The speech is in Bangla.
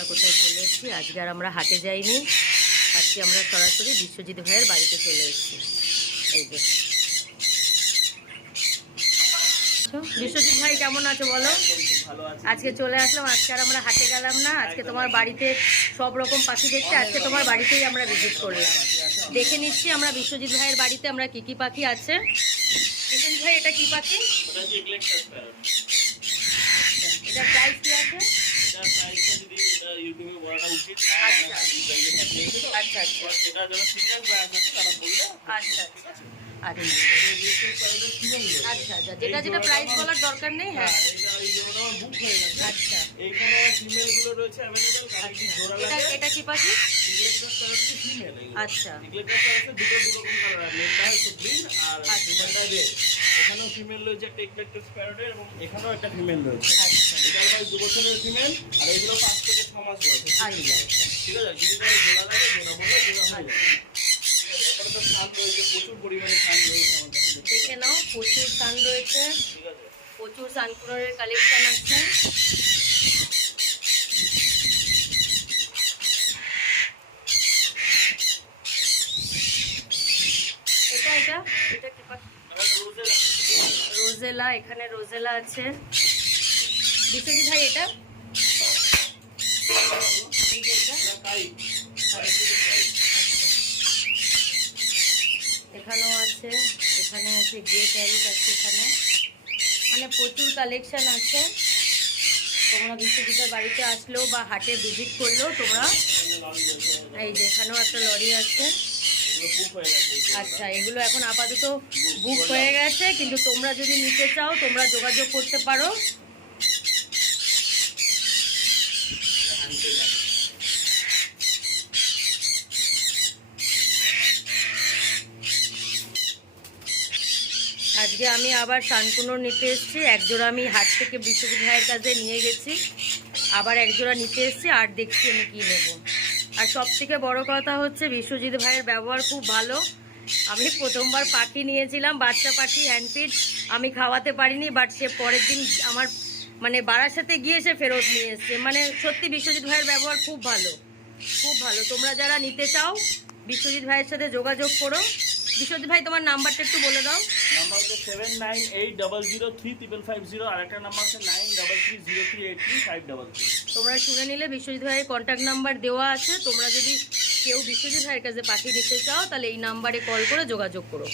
আমরা কোথায় চলে এসেছি? আজকে আর আমরা হাটে যাইনি। আজকে আমরা সরাসরি বিশ্বজিৎ ভাইয়ের বাড়িতে চলে এসেছি। এই যে। বিশ্বজিৎ ভাই, কেমন আছো বলো? আজকে চলে আসলাম। আজকে আর আমরা হাটে গেলাম না। আজকে তোমার বাড়িতে সব রকম পাখি দেখতে, আজকে তোমার বাড়িতেই আমরা ভিজিট করলাম। দেখে নিচ্ছি আমরা বিশ্বজিৎ ভাইয়ের বাড়িতে আমরা কি কি পাখি আছে। বিশ্বজিৎ ভাই, এটা কি পাখি ওটা হচ্ছে ইগলেক্টাস প্যারট আচ্ছা এটার প্রাইস কি আছে এটা প্রাইসটা যদি এটা ইউটিউবে বলাটা উচিত না আচ্ছা। অনেক ব্র্যান্ডে পাঠিয়েছে তো আচ্ছা আচ্ছা এটা যারা সিরিয়াস ব্র্যান্ড আছে তারা বললে আচ্ছা ঠিক আছে আচ্ছা ইগলেক্টাস যেটা যেটা প্রাইস বলার দরকার নেই হ্যাঁ আচ্ছা এটা এটা কি পাখি আচ্ছা। আর এখানেও ফিমেল রয়েছে একটা প্যারটের এবং এখানেও একটা ফিমেল রয়েছে আচ্ছা এটা প্রায় দু বছরের ফিমেল আর এইগুলো পাঁচ ছ মাস বয়স ঠিক আছে যদি তাই জোড়া লাগে জোড়া বলে জোড়া হয়ে এখানে তো সান রয়েছে প্রচুর পরিমাণে সান রয়েছে কাছে দেখে নাও প্রচুর সান রয়েছে। ঠিক আছে। প্রচুর সানকুনারের কালেকশন আছে। এটা এটা এটা কি রোজেলা এখানে রোজেলা আছে। বিশ্বজিৎ ভাই এটা এই যে এটা এটা কাই এখানেও আছে, এখানে আছে গ্রে প্যারেট আছে এখানে। মানে প্রচুর কালেকশন আছে। তোমরা বিশ্বজিতের বাড়িতে আসলেও বা হাটে ভিজিট করলেও তোমরা এই যে এখানেও একটা লরি আছে। আচ্ছা এগুলো এখন আপাতত বুক হয়ে গেছে, কিন্তু তোমরা যদি নিতে চাও, তোমরা যোগাযোগ করতে পারো। আজকে আমি আবার শানকুনো নিতে এসেছি। একজোড়া আমি হাট থেকে বিশ্বজিৎ ভাইয়ের কাছে নিয়ে গেছি। আবার একজোড়া নিতে এসেছি, আর দেখছি আমি কী নেব। আর সব থেকে বড় কথা হচ্ছে, বিশ্বজিৎ ভাইয়ের ব্যবহার খুব ভালো। আমি প্রথমবার পাখি নিয়েছিলাম, বাচ্চা পাখি হ্যান্ডফিড আমি খাওয়াতে পারিনি বাট সে পরের দিন আমার মানে বারাসাতে গিয়ে সে ফেরত নিয়ে এসছে। মানে সত্যি বিশ্বজিৎ ভাইয়ের ব্যবহার খুব ভালো। খুব ভালো। তোমরা যারা নিতে চাও বিশ্বজিৎ ভাইয়ের সাথে যোগাযোগ করো। বিশ্বজিৎ ভাই তোমার নাম্বারটা একটু বলে দাও। নাম্বার হচ্ছে seven nine eight double zero three triple five zero আর একটা নাম্বার হচ্ছে nine double three zero three eight three five double three তোমরা শুনে নিলে বিশ্বজিৎ ভাইয়ের কন্ট্যাক্ট নাম্বার দেওয়া আছে। তোমরা যদি কেউ বিশ্বজিৎ ভাইয়ের কাছে পাঠিয়ে দিতে চাও তাহলে এই নাম্বারে কল করে যোগাযোগ করো।